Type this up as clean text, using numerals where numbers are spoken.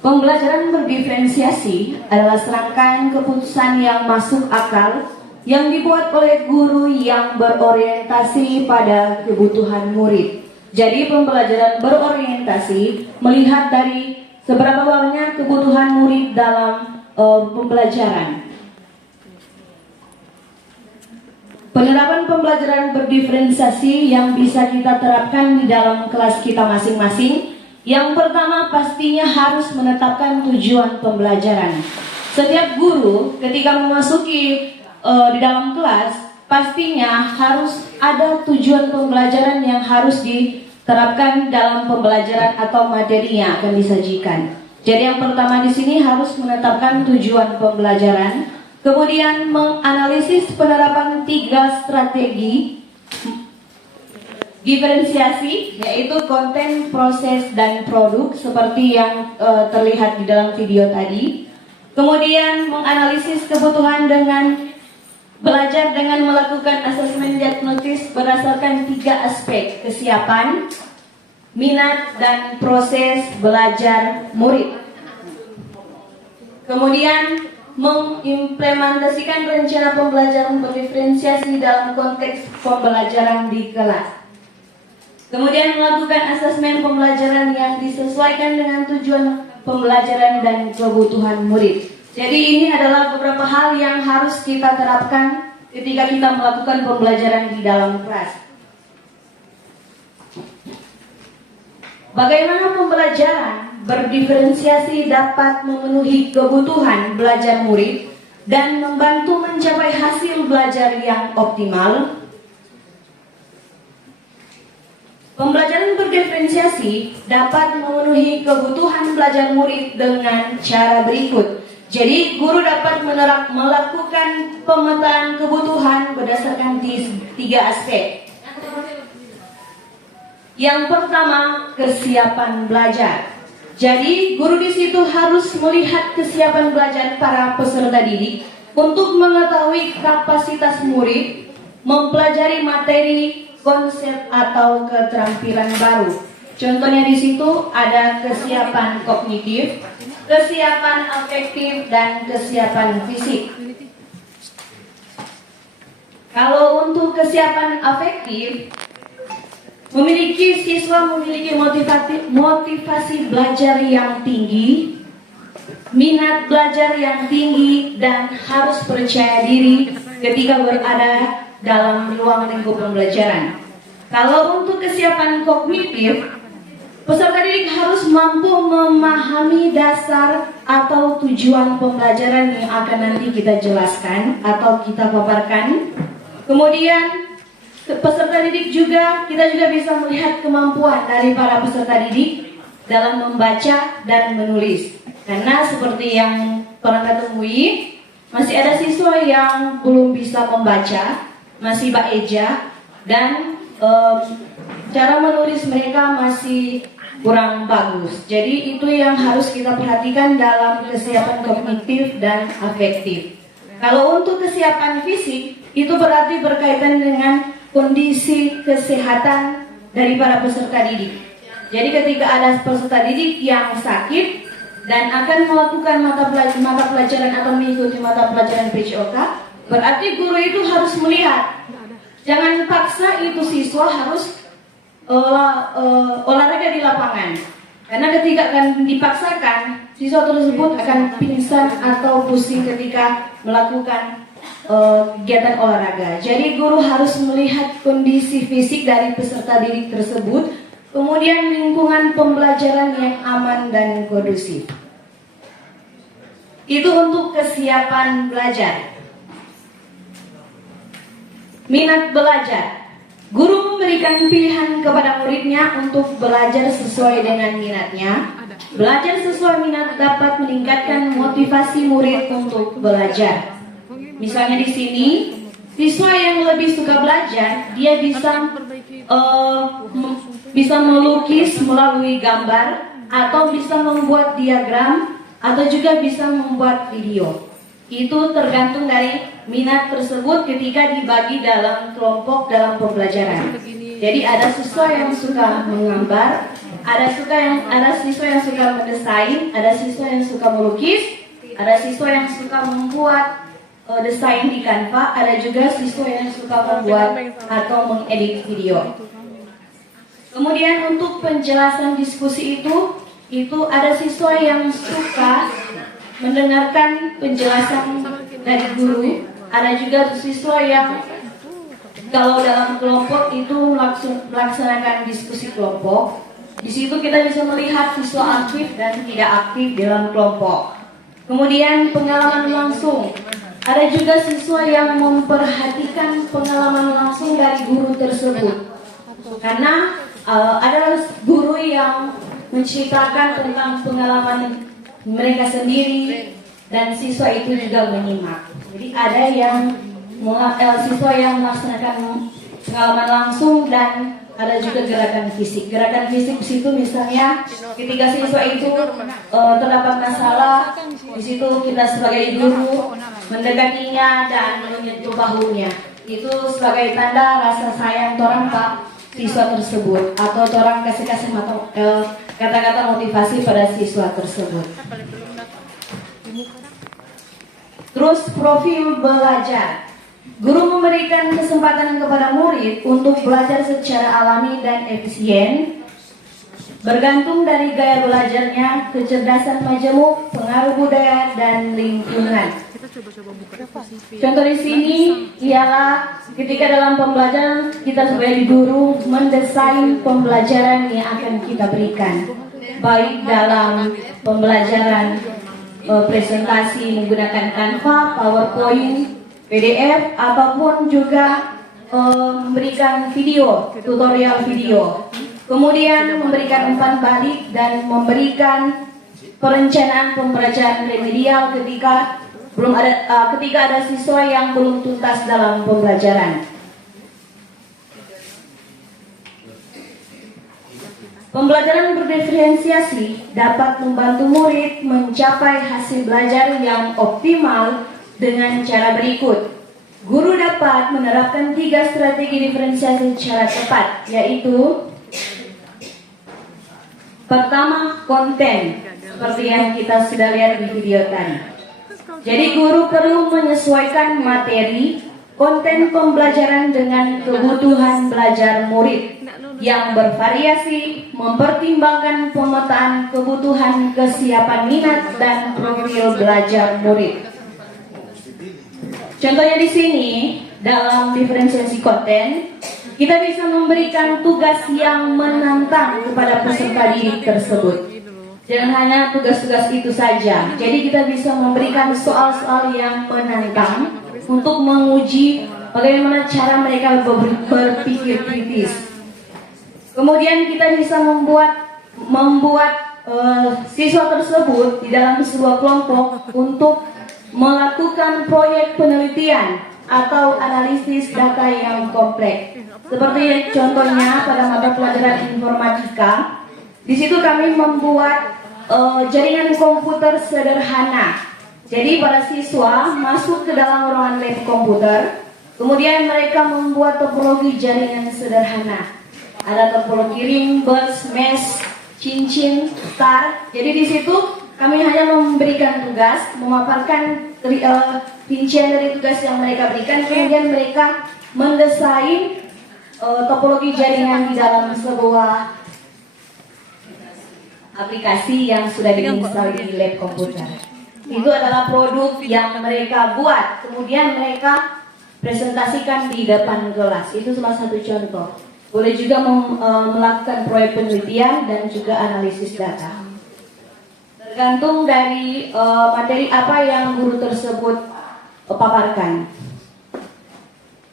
Pembelajaran berdiferensiasi adalah serangkaian keputusan yang masuk akal yang dibuat oleh guru yang berorientasi pada kebutuhan murid. Jadi pembelajaran berorientasi melihat dari seberapa banyak kebutuhan murid dalam pembelajaran. Penerapan pembelajaran berdiferensiasi yang bisa kita terapkan di dalam kelas kita masing-masing. Yang pertama pastinya harus menetapkan tujuan pembelajaran. Setiap guru ketika memasuki di dalam kelas pastinya harus ada tujuan pembelajaran yang harus diterapkan dalam pembelajaran atau materi yang akan disajikan. Jadi yang pertama di sini harus menetapkan tujuan pembelajaran, kemudian menganalisis penerapan 3 strategi diferensiasi, yaitu konten, proses, dan produk seperti yang terlihat di dalam video tadi. Kemudian menganalisis kebutuhan dengan belajar dengan melakukan asesmen diagnosis berdasarkan 3 aspek: kesiapan, minat, dan proses belajar murid. Kemudian mengimplementasikan rencana pembelajaran berdiferensiasi dalam konteks pembelajaran di kelas. Kemudian melakukan asesmen pembelajaran yang disesuaikan dengan tujuan pembelajaran dan kebutuhan murid. Jadi ini adalah beberapa hal yang harus kita terapkan ketika kita melakukan pembelajaran di dalam kelas. Bagaimana pembelajaran berdiferensiasi dapat memenuhi kebutuhan belajar murid dan membantu mencapai hasil belajar yang optimal? Pembelajaran berdiferensiasi dapat memenuhi kebutuhan belajar murid dengan cara berikut. Jadi, guru dapat melakukan pemetaan kebutuhan berdasarkan 3 aspek. Yang pertama, kesiapan belajar. Jadi, guru di situ harus melihat kesiapan belajar para peserta didik untuk mengetahui kapasitas murid mempelajari materi, konsep, atau keterampilan baru. Contohnya di situ ada kesiapan kognitif, kesiapan afektif, dan kesiapan fisik. Kalau untuk kesiapan afektif, siswa memiliki motivasi belajar yang tinggi, minat belajar yang tinggi, dan harus percaya diri ketika berada dalam ruang lingkup pembelajaran. Kalau untuk kesiapan kognitif, peserta didik harus mampu memahami dasar atau tujuan pembelajaran yang akan nanti kita jelaskan atau kita paparkan. Kemudian peserta didik kita juga bisa melihat kemampuan dari para peserta didik dalam membaca dan menulis. Karena seperti yang pernah kita temui, masih ada siswa yang belum bisa membaca, masih baeja, dan cara menulis mereka masih kurang bagus. Jadi itu yang harus kita perhatikan dalam kesiapan kognitif dan afektif. Kalau untuk kesiapan fisik, itu berarti berkaitan dengan kondisi kesehatan dari para peserta didik. Jadi ketika ada peserta didik yang sakit dan akan melakukan mata pelajaran atau mengikuti mata pelajaran PJOK, berarti guru itu harus melihat, jangan paksa itu siswa harus olahraga di lapangan. Karena ketika akan dipaksakan, siswa tersebut akan pingsan atau pusing ketika melakukan kegiatan olahraga. Jadi guru harus melihat kondisi fisik dari peserta didik tersebut, kemudian lingkungan pembelajaran yang aman dan kondusif. Itu untuk kesiapan belajar. Minat belajar. Guru memberikan pilihan kepada muridnya untuk belajar sesuai dengan minatnya. Belajar sesuai minat dapat meningkatkan motivasi murid untuk belajar. Misalnya di sini, siswa yang lebih suka belajar, dia bisa melukis melalui gambar, atau bisa membuat diagram, atau juga bisa membuat video. Itu tergantung dari minat tersebut ketika dibagi dalam kelompok dalam pembelajaran. Jadi ada siswa yang suka menggambar, Ada siswa yang suka mendesain, ada siswa yang suka melukis, ada siswa yang suka membuat desain di Canva, ada juga siswa yang suka membuat atau mengedit video. Kemudian untuk penjelasan diskusi itu ada siswa yang suka mendengarkan penjelasan dari guru, ada juga siswa yang kalau dalam kelompok itu melaksanakan diskusi kelompok. Di situ kita bisa melihat siswa aktif dan tidak aktif dalam kelompok. Kemudian pengalaman langsung. Ada juga siswa yang memperhatikan pengalaman langsung dari guru tersebut. Karena ada guru yang menceritakan tentang pengalaman mereka sendiri dan siswa itu juga menyimak. Jadi ada yang siswa yang melaksanakan pengalaman langsung dan ada juga gerakan fisik. Gerakan fisik di situ misalnya ketika siswa itu terdapat masalah, di situ kita sebagai guru mendekatinya dan menyentuh bahunya. Itu sebagai tanda rasa sayang orang Pak siswa tersebut atau orang kasih kata-kata motivasi pada siswa tersebut. Terus profil belajar. Guru memberikan kesempatan kepada murid untuk belajar secara alami dan efisien, bergantung dari gaya belajarnya, kecerdasan majemuk, pengaruh budaya, dan lingkungan. Contoh di sini ialah ketika dalam pembelajaran kita sebagai guru mendesain pembelajaran yang akan kita berikan, baik dalam pembelajaran presentasi menggunakan Canva, PowerPoint, PDF, ataupun juga memberikan video, tutorial video. Kemudian memberikan umpan balik dan memberikan perencanaan pembelajaran remedial ketika ada siswa yang belum tuntas dalam pembelajaran. Pembelajaran berdiferensiasi dapat membantu murid mencapai hasil belajar yang optimal dengan cara berikut. Guru dapat menerapkan 3 strategi diferensiasi secara tepat, yaitu pertama, konten, seperti yang kita sudah lihat di video tadi. Jadi guru perlu menyesuaikan materi, konten pembelajaran dengan kebutuhan belajar murid yang bervariasi, mempertimbangkan pemetaan kebutuhan, kesiapan minat, dan profil belajar murid. Contohnya di sini, dalam diferensiasi konten, kita bisa memberikan tugas yang menantang kepada peserta didik tersebut. Jangan hanya tugas-tugas itu saja. Jadi kita bisa memberikan soal-soal yang menantang untuk menguji bagaimana cara mereka berpikir kritis. Kemudian kita bisa membuat siswa tersebut di dalam sebuah kelompok untuk melakukan proyek penelitian atau analisis data yang kompleks. Seperti contohnya pada mata pelajaran informatika, di situ kami membuat jaringan komputer sederhana. Jadi para siswa masuk ke dalam ruangan lab komputer, kemudian mereka membuat topologi jaringan sederhana. Ada topologi ring, bus, mesh, cincin, star. Jadi di situ kami hanya memberikan tugas, memaparkan rincian dari tugas yang mereka berikan, kemudian mereka mendesain topologi jaringan di dalam sebuah aplikasi yang sudah diinstal di lab komputer. Itu adalah produk yang mereka buat, kemudian mereka presentasikan di depan kelas. Itu salah satu contoh. Boleh juga melakukan proyek penelitian dan juga analisis data. Tergantung dari materi apa yang guru tersebut paparkan.